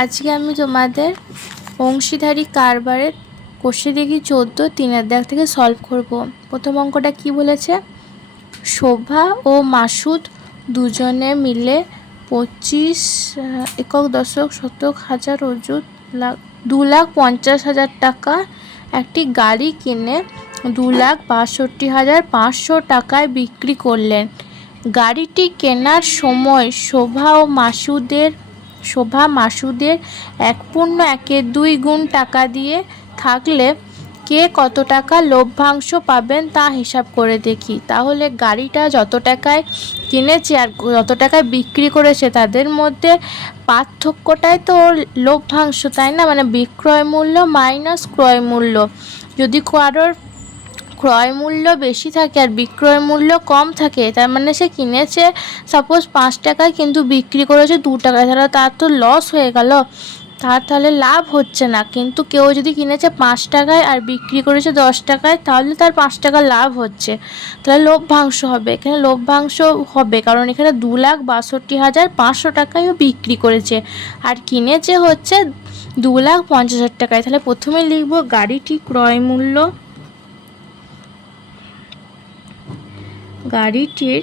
আজকে আমি তোমাদের অংশীদারি কারবারের কোষে দেখি 14 3-এর দাগ থেকে সলভ করব। প্রথম অঙ্কটা কি বলেছে? শোভা ও মাসুদ দুজনে মিলে 25 একক দশক শতক হাজার অযুত 2,50,000 টাকা একটি গাড়ি কিনে 2,62,500 টাকায় বিক্রি করলেন। গাড়িটি কেনার সময় শোভা মাসুদের 1.12 গুণ টাকা দিয়ে থাকলে কে কত টাকা লভ্যাংশ পাবেন তা হিসাব করে দেখি। তাহলে গাড়িটা যত টাকায় কিনেছে আর যত টাকায় বিক্রি করেছে তাদের মধ্যে পার্থক্যটাই তো লভ্যাংশ, তাই না? মানে বিক্রয় মূল্য মাইনাস ক্রয় মূল্য। যদি কারোর ক্রয় মূল্য বেশি থাকে আর বিক্রয় মূল্য কম থাকে, তার মানে সে কিনেছে সাপোজ 5 টাকায় কিন্তু বিক্রি করেছে 2 টাকায়, তাহলে তার তো লস হয়ে গেল, তাহলে লাভ হচ্ছে না। কিন্তু কেউ যদি কিনেছে 5 টাকায় আর বিক্রি করেছে 10 টাকায়, তাহলে তার 5 টাকা লাভ হচ্ছে, তাহলে লভ্যাংশ হবে। এখানে লভ্যাংশ হবে কারণ এখানে 2,62,500 টাকায়ও বিক্রি করেছে আর কিনেছে হচ্ছে 2,50,000 টাকায়। তাহলে প্রথমে লিখব গাড়িটি ক্রয় মূল্য, গাড়িটির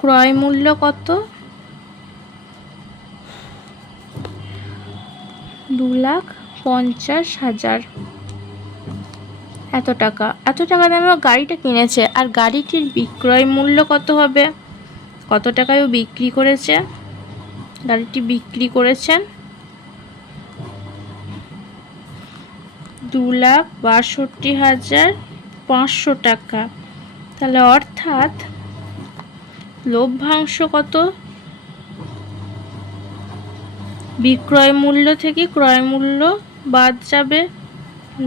ক্রয় মূল্য কত? 2,50,000 এত টাকা দামে গাড়িটা কিনেছে। আর গাড়িটির বিক্রয় মূল্য কত হবে? কত টাকায় ও বিক্রি করেছে? গাড়িটি বিক্রি করেছেন 2,62,500 টাকা। তাহলে অর্থাৎ লভ্যাংশ কত? বিক্রয় মূল্য থেকে ক্রয় মূল্য বাদ যাবে,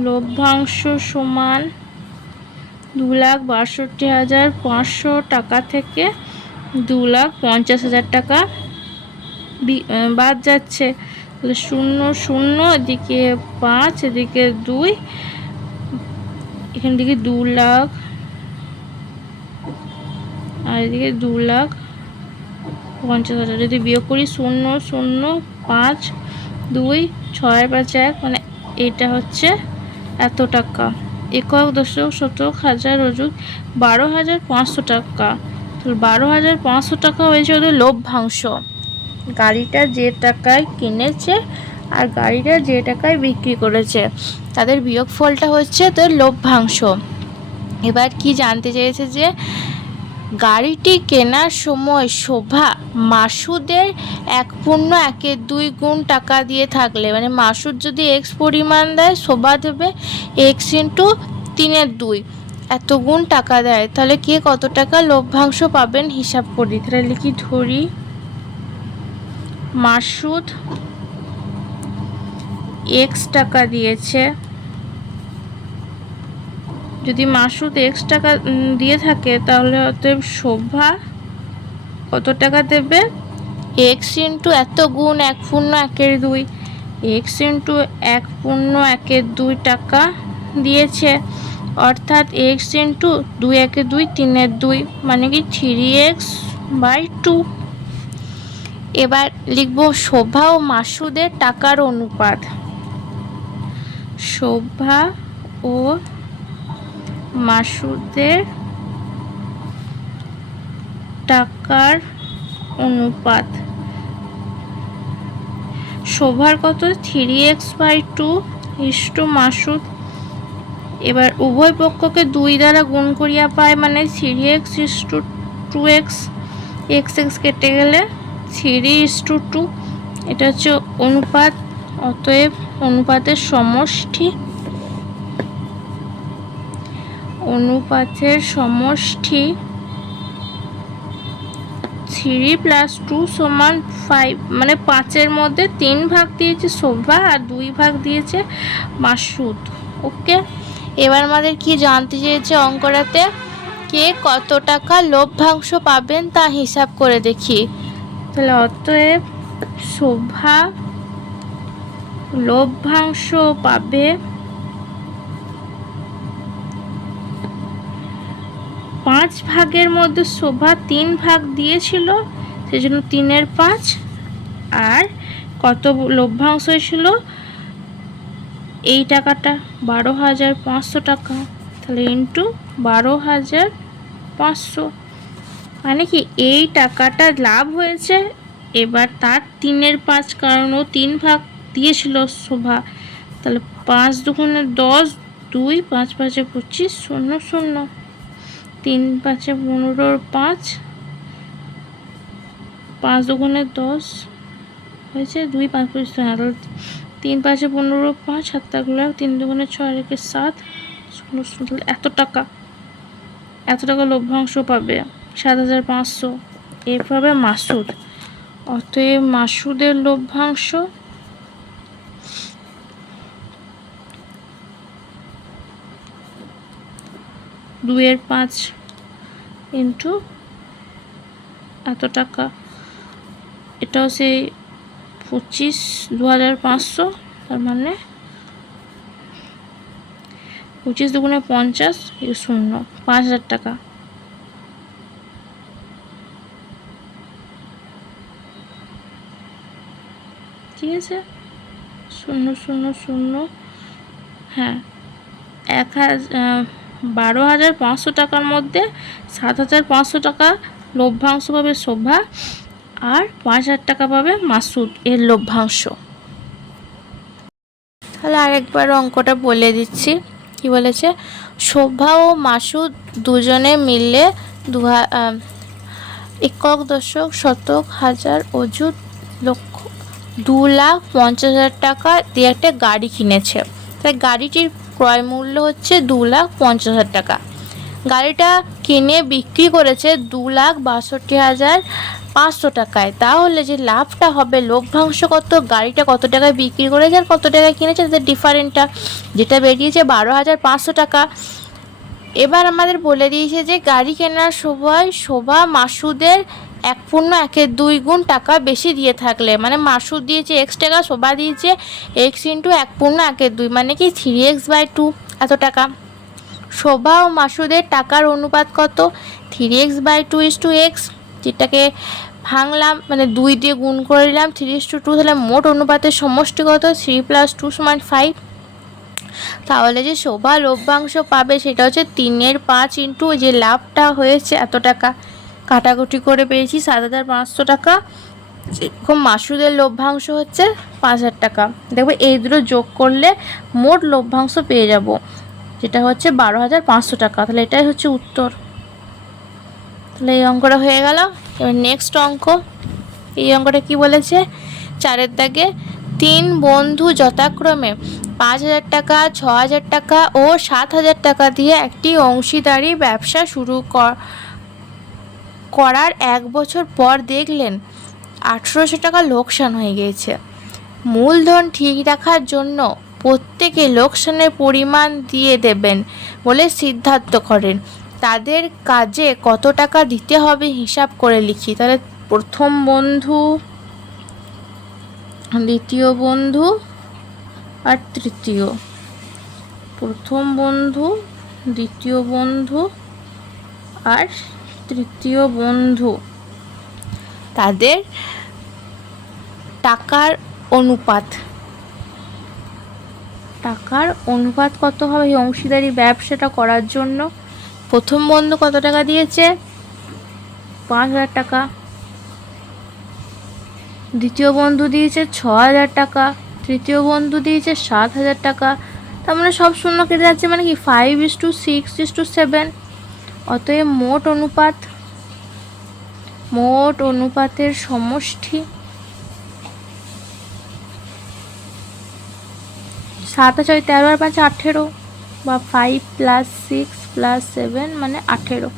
লভ্যাংশ সমান 2,62,500 টাকা থেকে 2,50,000 টাকা বাদ যাচ্ছে। তাহলে 0 0, এদিকে 5, এদিকে 2, এখান থেকে 2 লাখ আর এদিকে 2,50,000। যদি বিয়োগ করি 0 0 5 2 6 5 1, মানে এটা হচ্ছে এত টাকা। একক দশক শতক হাজার অযুত 12,500 টাকা। তো 12,500 টাকা হয়েছে ওদের লভ্যাংশ। গাড়িটা যে টাকায় কিনেছে আর গাড়িটা যে টাকায় বিক্রি করেছে, তাদের বিয়োগফলটা হচ্ছে তোর লভ্যাংশ। এবার কি জানতে চেয়েছে যে গাড়িটি কেনার সময় শোভা মাসুদের 1.12 গুণ টাকা দিয়ে থাকলে, মানে মাসুদ যদি x পরিমাণ দেয়, শোভা দেবে x ইন্টু 3/2 এত গুণ টাকা দেয়, তাহলে কে কত টাকা লভ্যাংশ পাবেন হিসাব করি। তাহলে লিখি, ধরি মাসুদ x টাকা দিয়েছে। যদি মাসুদ x টাকা দিয়ে থাকে তাহলে অতএব শোভা কত টাকা দেবে? x ইন্টু এত গুণ 1.12, x ইন্টু 1.12 টাকা দিয়েছে, অর্থাৎ x ইন্টু 2 1 2 3/2, মানে কি 3x/2। এবার লিখব শোভা ও মাসুদের টাকার অনুপাত। শোভা ও মাসুদের টাকার অনুপাত। শোভার কত? 3x/2 is to Masud. এবার উভয় পক্ষকে 2 দ্বারা গুণ করিয়া পায়, মানে 3x ইস্টু 2x, x কেটে গেলে 3:2। এটা হচ্ছে অনুপাত। অতএব অনুপাতের সমষ্টি 3 + 2 সমান 5, মানে 5-এর মধ্যে 3 ভাগ দিয়েছে শোভা আর 2 ভাগ দিয়েছে মাসুদ। ওকে, এবার আমাদের কি জানতে চেয়েছে অঙ্কটাতে? কে কত টাকা লভ্যাংশ পাবেন তা হিসাব করে দেখি। তাহলে অতএব শোভা লভ্যাংশ পাবে 5 ভাগের মধ্যে শোভা 3 ভাগ দিয়েছিল, সেজন্য 3/5, আর কত লভ্যাংশ ছিল এই টাকাটা 12,500 টাকা, তাহলে ইন্টু 12,500, মানে কি এই টাকাটা লাভ হয়েছে। এবার তার 3/5, কারণ ও 3 ভাগ দিয়েছিল শোভা, তাহলে 5 দুগুণে 10, 2, 5 5 25, 0 0, 3 5 15, 5, 5 দুগুণে 10 হয়েছে, 2 5 25 13, 3 5 15, 5 7 থাকলে 3 দুগুণে 6 রেখে 7, 0 0, এত টাকা লভ্যাংশ পাবে 7,500। এভাবে মাসুদ, অতএব মাসুদের লভ্যাংশ 2/5 ইন্টু এত টাকা, এটাও সেই 2,500, তার মানে 25 দুগুণে 50, 0, 5,000 টাকা। ঠিক আছে, 0 0 0, হ্যাঁ 12,500 টাকার মধ্যে 7,500 টাকা লভ্যাংশ পাবে শোভা, আর 5,000 টাকা পাবে মাসুদ এর লভ্যাংশ। তাহলে আরেকবার অঙ্কটা বলে দিচ্ছি। কি বলেছে, শোভা ও মাসুদ দুজনে মিলে একক, দশক, শতক, হাজার, অযুত, লক্ষ, 2,50,000 টাকা দিয়ে একটা গাড়ি কিনেছে। তাই গাড়িটির ক্রয় মূল্য হচ্ছে 2,50,000 টাকা। গাড়িটা কিনে বিক্রি করেছে 2,62,500 টাকায়। তাহলে যে লাভটা হবে, লভ্যাংশ কত, গাড়িটা কত টাকায় বিক্রি করেছে আর কত টাকায় কিনেছে, তাদের ডিফারেন্টটা যেটা বেরিয়েছে 12,500 টাকা। এবার আমাদের বলে দিয়েছে যে গাড়ি কেনার সময় শোভা মাসুদের 1/2 গুণ টাকা বেশি দিয়ে থাকলে, মানে মাসুদ দিয়েছে x টাকা, শোভা দিয়েছে x ইন্টু 1/2, মানে কি 3x/2 এত টাকা। শোভা ও মাসুদের টাকার অনুপাত কত, 3x/2 যেটাকে ভাঙলাম, মানে 2 দিয়ে গুণ করে নিলাম 3:2, তাহলে মোট অনুপাতের সমষ্টি কত, 3 + 2 = 5। তাহলে যে শোভা লভ্যাংশ পাবে সেটা হচ্ছে 3/5 ইন্টু যে লাভটা হয়েছে এত টাকা, কাটাকুটি করে পেয়েছি 7,500 টাকা। এরকম মাসুদের লভ্যাংশ হচ্ছে 5,000 টাকা। দেখবে এই দুটো যোগ করলে মোট লভ্যাংশ পেয়ে যাব, যেটা হচ্ছে 12,500 টাকা। তাহলে এটাই হচ্ছে উত্তর। তাহলে এই অঙ্কটা হয়ে গেল। এবার নেক্সট অঙ্ক। এই অঙ্কটা কি বলেছে, 4-এর দাগে 3 বন্ধু যথাক্রমে 5,000 টাকা, 6,000 টাকা ও 7,000 টাকা দিয়ে একটি অংশীদারি ব্যবসা শুরু করার 1 বছর পর দেখলেন 1,800 টাকা লোকসান হয়ে গিয়েছে। মূলধন ঠিক রাখার জন্য প্রত্যেকে লোকসানের পরিমাণ দিয়ে দেবেন বলে সিদ্ধান্ত করেন। তাদের কাজে কত টাকা দিতে হবে হিসাব করে লিখি। তাহলে প্রথম বন্ধু, দ্বিতীয় বন্ধু আর তৃতীয়, প্রথম বন্ধু, দ্বিতীয় বন্ধু আর তৃতীয় বন্ধু, তাদের টাকার অনুপাত কত হবে এই অংশীদারি ব্যবসাটা করার জন্য। প্রথম বন্ধু কত টাকা দিয়েছে, 5,000 টাকা। দ্বিতীয় বন্ধু দিয়েছে 6,000 টাকা। তৃতীয় বন্ধু দিয়েছে 7,000 টাকা। তার মানে সব শূন্য কেটে যাচ্ছে, মানে কি 5:6:7। অতএব মোট অনুপাতের সমষ্টি 7 আর 6 13 আর 5 18, বা 5 + 6 + 7 মানে 18।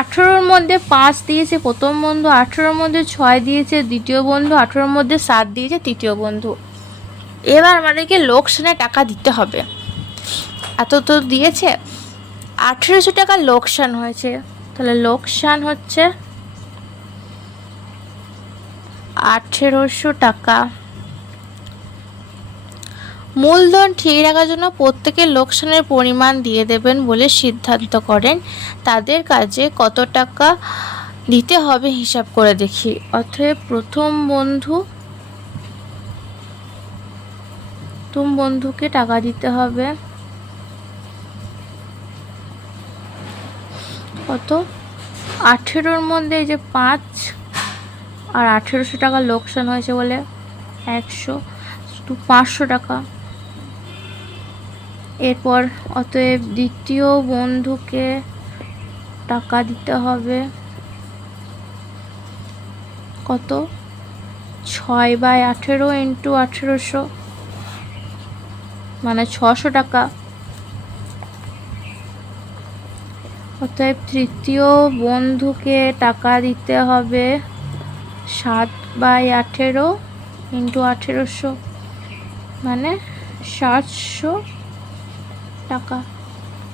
18-র মধ্যে 5 দিয়েছে প্রথম বন্ধু, 18-র মধ্যে 6 দিয়েছে দ্বিতীয় বন্ধু, 18-র মধ্যে 7 দিয়েছে তৃতীয় বন্ধু। এবার আমাদেরকে লোকসানে টাকা দিতে হবে। এত তো দিয়েছে, 1,800 টাকা লোকসান হয়েছে। তাহলে লোকসান হচ্ছে 1,800 টাকা। মূলধন ঠিক রাখার জন্য প্রত্যেকে লোকসানের পরিমাণ দিয়ে দেবেন বলে সিদ্ধান্ত করেন। তাদের কাজে কত টাকা দিতে হবে হিসাব করে দেখি। অতএব প্রথম বন্ধু প্রথম বন্ধুকে টাকা দিতে হবে কত, 18-র মধ্যে এই যে 5 আর 1800 টাকা লোকসান হয়েছে বলে 100, শুধু 500 টাকা। এরপর অতএব দ্বিতীয় বন্ধুকে টাকা দিতে হবে কত, 6/18 ইন্টু 1800 মানে 600 টাকা। অতএব তৃতীয় বন্ধুকে টাকা দিতে হবে 7/18 ইন্টু 1800 মানে 700 টাকা।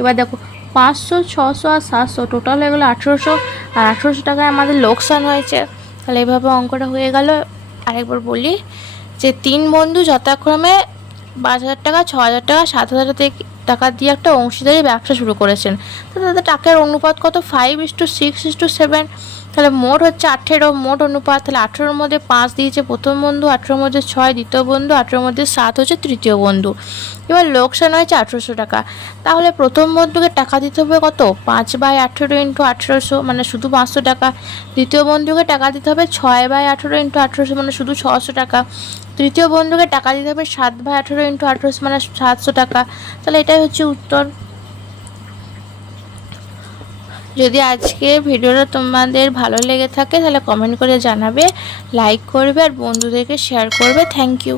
এবার দেখো 500, 600 আর 700 টোটাল হয়ে গেলো 1800, আর 1800 টাকায় আমাদের লোকসান হয়েছে। তাহলে এইভাবে অঙ্কটা হয়ে গেল। আরেকবার বলি যে 3 বন্ধু যথাক্রমে 5,000 টাকা, 6,000 টাকা, 7,000 টাকা দিয়ে একটা অংশীদারি ব্যবসা শুরু করেছেন। তো তাদের টাকার অনুপাত কত, 5:6:7। তাহলে মোট হচ্ছে 18, মোট অনুপাত। তাহলে 18-র মধ্যে 5 দিয়েছে প্রথম বন্ধু, 18-র মধ্যে 6 দ্বিতীয় বন্ধু, 18-র মধ্যে 7 হচ্ছে তৃতীয় বন্ধু। এবার লোকসান হয়েছে 1800 টাকা। তাহলে প্রথম বন্ধুকে টাকা দিতে হবে কত, 5/18 ইন্টু 1800 মানে শুধু 500 টাকা। দ্বিতীয় বন্ধুকে টাকা দিতে হবে 6/18 ইন্টু 1800 মানে শুধু 600 টাকা। তৃতীয় বন্ধুকে টাকা দিতে হবে 7/18 ইন্টু 1800 মানে 700 টাকা। তাহলে এটাই হচ্ছে উত্তর। যদি আজকে ভিডিওটা তোমাদের ভালো লেগে থাকে তাহলে কমেন্ট করে জানাবে, লাইক করবে আর বন্ধুদেরকে শেয়ার করবে। Thank you.